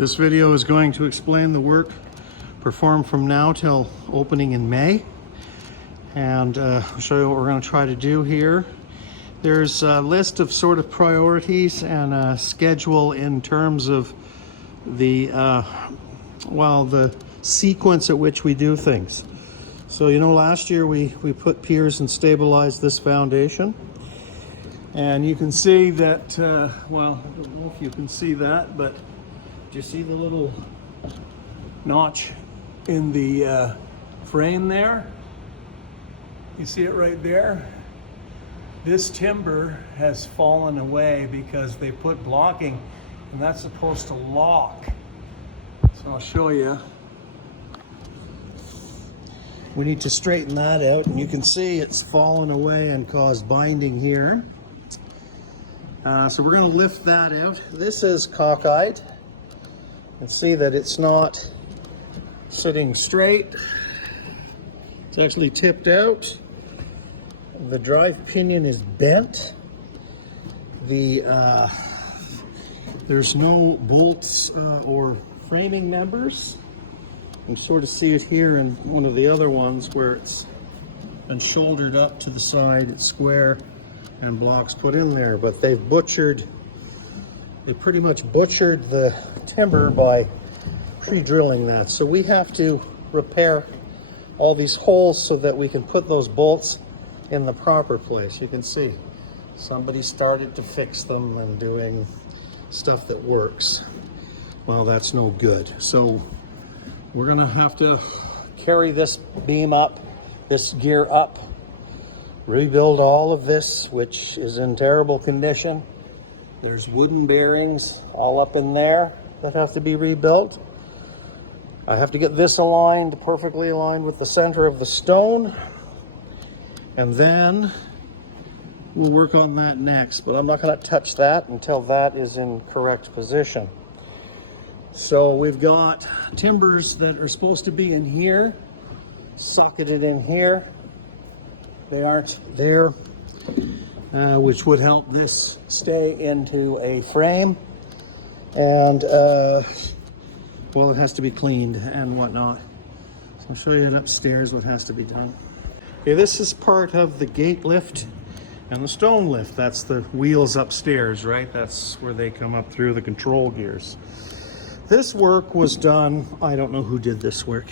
This video is going to explain the work performed from now till opening in May, and I'll show you what we're going to try to do here. There's a list of sort of priorities and a schedule in terms of the the sequence at which we do things. So last year we put piers and stabilized this foundation, and you can see that I don't know if you can see that, but do you see the little notch in the frame there? You see it right there? This timber has fallen away because they put blocking, and that's supposed to lock. So I'll show you. We need to straighten that out, and you can see it's fallen away and caused binding here. So we're going to lift that out. This is cockeyed. You can see that it's not sitting straight. It's actually tipped out. The drive pinion is bent. There's no bolts or framing members. You can sort of see it here in one of the other ones where it's been shouldered up to the side. It's square and blocks put in there, but they pretty much butchered the timber by pre-drilling that. So we have to repair all these holes so that we can put those bolts in the proper place. You can see somebody started to fix them and doing stuff that works. Well, that's no good. So we're gonna have to carry this beam up, this gear up, rebuild all of this, which is in terrible condition. There's wooden bearings all up in there that have to be rebuilt. I have to get this aligned, perfectly aligned with the center of the stone, and then we'll work on that next, but I'm not going to touch that until that is in correct position. So we've got timbers that are supposed to be in here, socketed in here. They aren't there, which would help this stay into a frame. And well, it has to be cleaned and whatnot. So I'll show you that upstairs what has to be done. Okay, this is part of the gate lift and the stone lift. That's the wheels upstairs, right? That's where they come up through the control gears. This work was done, I don't know who did this work.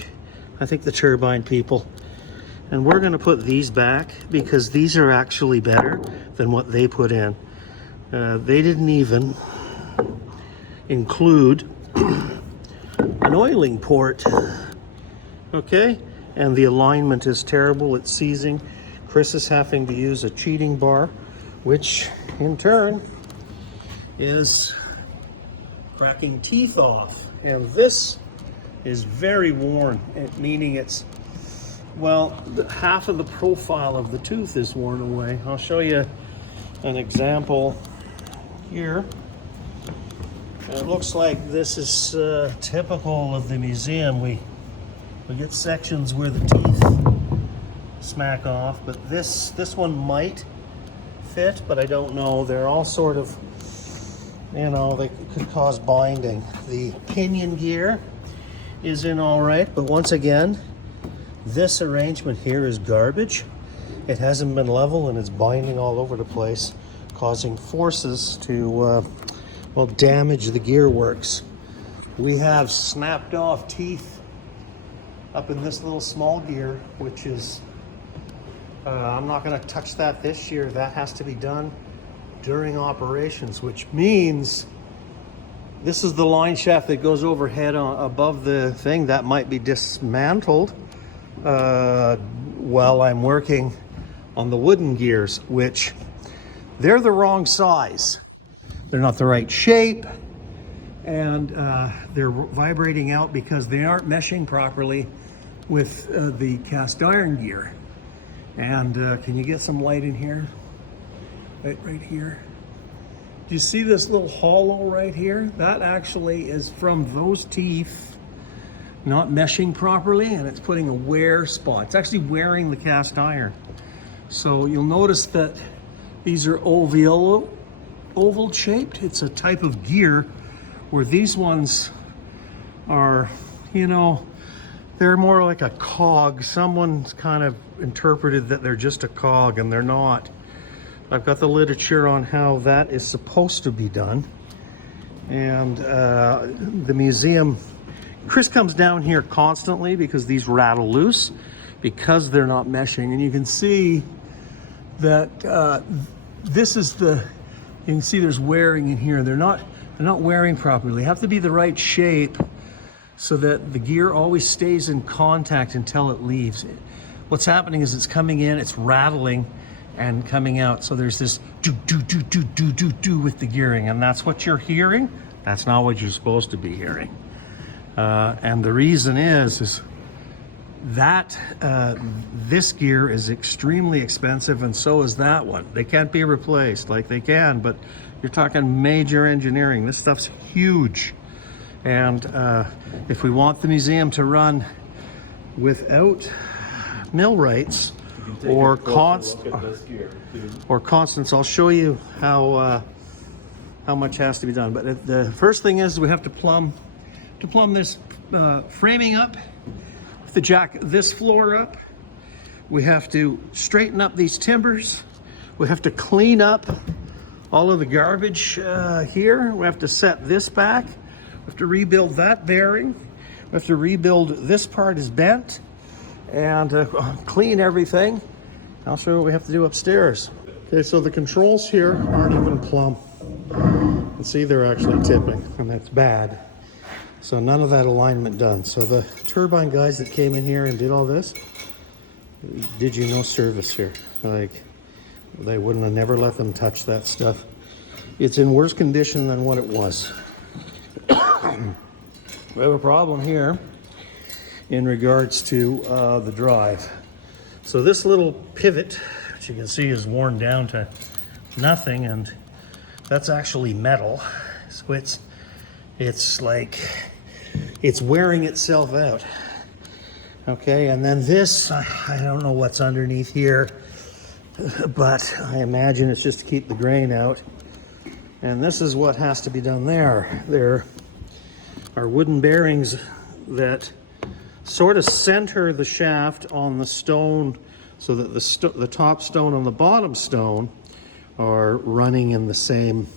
I think the turbine people. And we're gonna put these back because these are actually better than what they put in. They didn't even include an oiling port, okay? And the alignment is terrible, it's seizing. Chris is having to use a cheating bar, which in turn is cracking teeth off. And this is very worn, meaning it's, well, half of the profile of the tooth is worn away. I'll show you an example here. It looks like this is typical of the museum. We get sections where the teeth smack off, but this one might fit, but I don't know. They're all sort of, they could cause binding. The pinion gear is in all right, but once again, this arrangement here is garbage. It hasn't been level and it's binding all over the place, causing forces to damage the gear works. We have snapped off teeth up in this little small gear, which is, I'm not gonna touch that this year. That has to be done during operations, which means this is the line shaft that goes overhead above the thing. That might be dismantled while I'm working on the wooden gears, which they're the wrong size. They're not the right shape, and they're vibrating out because they aren't meshing properly with the cast iron gear. And can you get some light in here? Right here. Do you see this little hollow right here? That actually is from those teeth not meshing properly, and it's putting a wear spot. It's actually wearing the cast iron. So you'll notice that these are oval shaped. It's a type of gear where these ones are, you know, they're more like a cog. Someone's kind of interpreted that they're just a cog, and they're not. I've got the literature on how that is supposed to be done. And the museum, Chris comes down here constantly because these rattle loose, because they're not meshing. And you can see that this is the, you can see there's wearing in here. They're not wearing properly. They have to be the right shape so that the gear always stays in contact until it leaves. What's happening is it's coming in, it's rattling and coming out. So there's this do, do, do, do, do, do, do with the gearing, and that's what you're hearing. That's not what you're supposed to be hearing. And the reason is that this gear is extremely expensive, and so is that one. They can't be replaced, like they can, but you're talking major engineering. This stuff's huge. And if we want the museum to run without millwrights or constants, I'll show you how much has to be done. But the first thing is we have to plumb this framing up, to jack this floor up. We have to straighten up these timbers. We have to clean up all of the garbage here. We have to set this back. We have to rebuild that bearing. We have to rebuild this part is bent, and clean everything. I'll show you what we have to do upstairs. Okay, so the controls here aren't even plumb. You can see they're actually tipping, and that's bad. So none of that alignment done. So the turbine guys that came in here and did all this, did you no service here? Like, they wouldn't have never let them touch that stuff. It's in worse condition than what it was. We have a problem here in regards to the drive. So this little pivot, which you can see is worn down to nothing, and that's actually metal. So it's like, it's wearing itself out. Okay, and then this, I don't know what's underneath here, but I imagine it's just to keep the grain out. And this is what has to be done there. There are wooden bearings that sort of center the shaft on the stone, so that the top stone and the bottom stone are running in the same,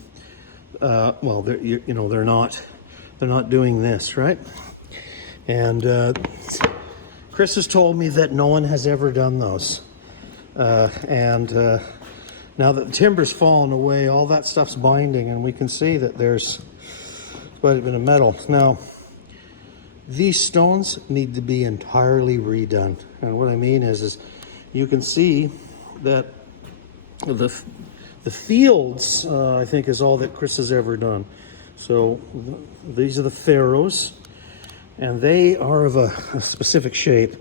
well, they're not doing this, right? And Chris has told me that no one has ever done those. Now that the timber's fallen away, all that stuff's binding, and we can see that there's quite a bit of metal. Now, these stones need to be entirely redone. And what I mean is you can see that the fields, I think, is all that Chris has ever done. So these are the ferrules, and they are of a specific shape.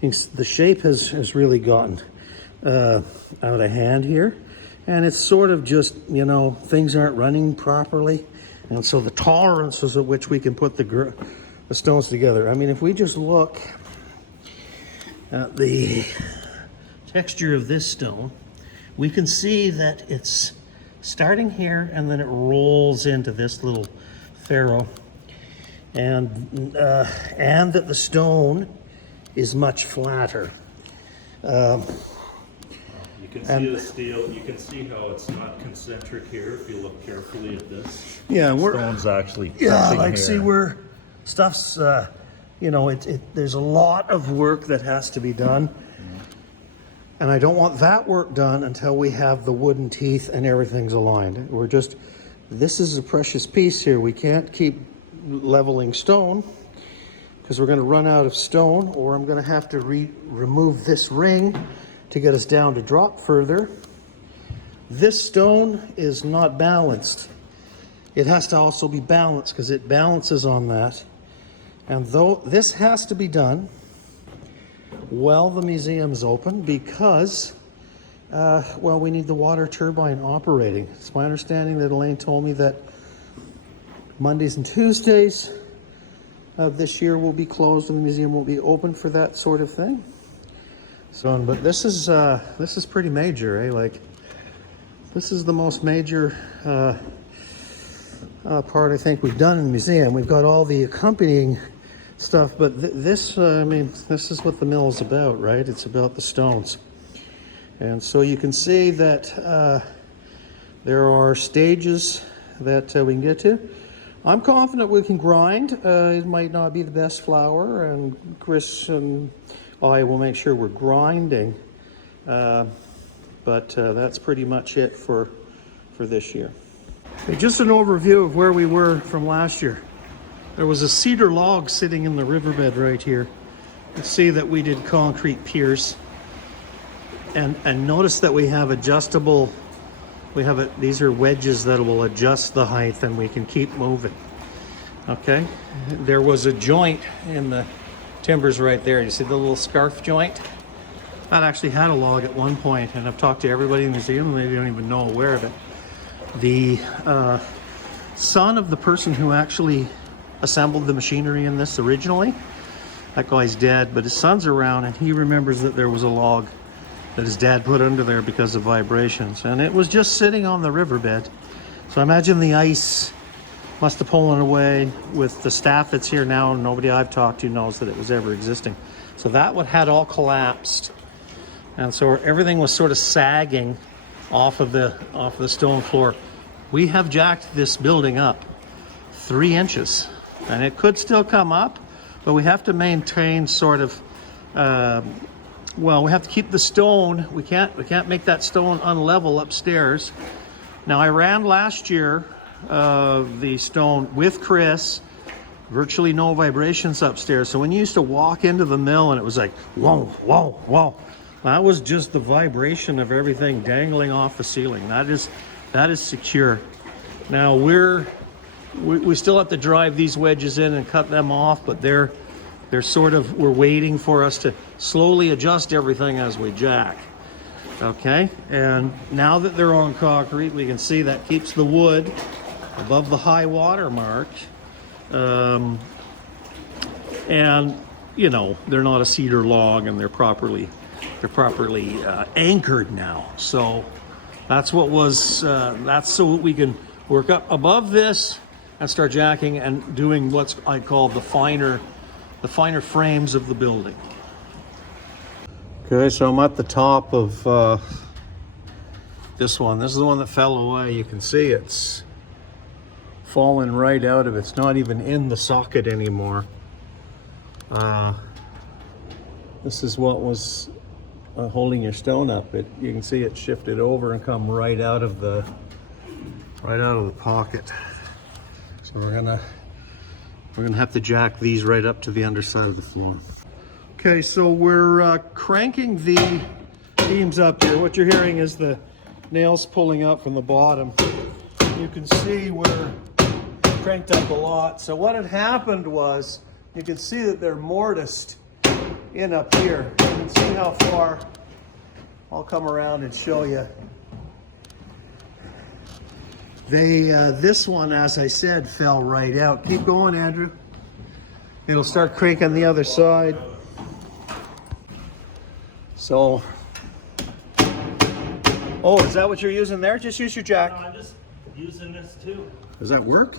The shape has really gotten out of hand here, and it's sort of just, you know, things aren't running properly, and so the tolerances at which we can put the stones together. I mean, if we just look at the texture of this stone, we can see that it's starting here and then it rolls into this little ferrule, and that the stone is much flatter. You can see the steel. You can see how it's not concentric here if you look carefully at this. Yeah, stone's actually like here. See where stuff's you know, there's a lot of work that has to be done. And I don't want that work done until we have the wooden teeth and everything's aligned. This is a precious piece here. We can't keep leveling stone because we're going to run out of stone, or I'm going to have to remove this ring to get us down to drop further. This stone is not balanced. It has to also be balanced because it balances on that. And though this has to be done while the museum's open, because well, we need the water turbine operating. It's my understanding that Elaine told me that Mondays and Tuesdays of this year will be closed and the museum won't be open for that sort of thing. So, but this is pretty major, eh? Like, this is the most major part I think we've done in the museum. We've got all the accompanying stuff. But this, I mean, this is what the mill is about, right? It's about the stones. And so you can see that there are stages that we can get to. I'm confident we can grind. It might not be the best flour, and Chris and I will make sure we're grinding. But that's pretty much it for this year. Okay, just an overview of where we were from last year. There was a cedar log sitting in the riverbed right here. You see that we did concrete piers. And notice that we have adjustable, these are wedges that will adjust the height and we can keep moving. Okay, there was a joint in the timbers right there. You see the little scarf joint? That actually had a log at one point, and I've talked to everybody in the museum and they don't even know aware of it. The son of the person who actually assembled the machinery in this originally, that guy's dead, but his son's around and he remembers that there was a log that his dad put under there because of vibrations, and it was just sitting on the riverbed. So I imagine the ice must have pulled it away. With the staff that's here now, nobody I've talked to knows that it was ever existing. So that one had all collapsed, and so everything was sort of sagging off of the stone floor. We have jacked this building up 3 inches, and it could still come up, but we have to maintain sort of well, we have to keep the stone. We can't make that stone unlevel upstairs. Now, I ran last year the stone with Chris, virtually no vibrations upstairs. So when you used to walk into the mill and it was like, whoa, whoa, whoa, that was just the vibration of everything dangling off the ceiling. That is secure. Now we still have to drive these wedges in and cut them off, but they're sort of, we're waiting for us to slowly adjust everything as we jack. Okay, and now that they're on concrete, we can see that keeps the wood above the high water mark. And you know, they're not a cedar log, and they're properly anchored now. So that's what was that's so we can work up above this and start jacking and doing what's I call the finer frames of the building. Okay, so I'm at the top of this one. This is the one that fell away. You can see it's fallen right out of it. It's not even in the socket anymore. This is what was holding your stone up. You can see it shifted over and come right out of the pocket. So we're gonna have to jack these right up to the underside of the floor. Okay, so we're cranking the beams up here. What you're hearing is the nails pulling up from the bottom. You can see we're cranked up a lot. So what had happened was, you can see that they're mortised in up here. You can see how far. I'll come around and show you. This one, as I said, fell right out. Keep going, Andrew. It'll start cranking the other side. So, oh, is that what you're using there? Just use your jack. No, I'm just using this too. Does that work?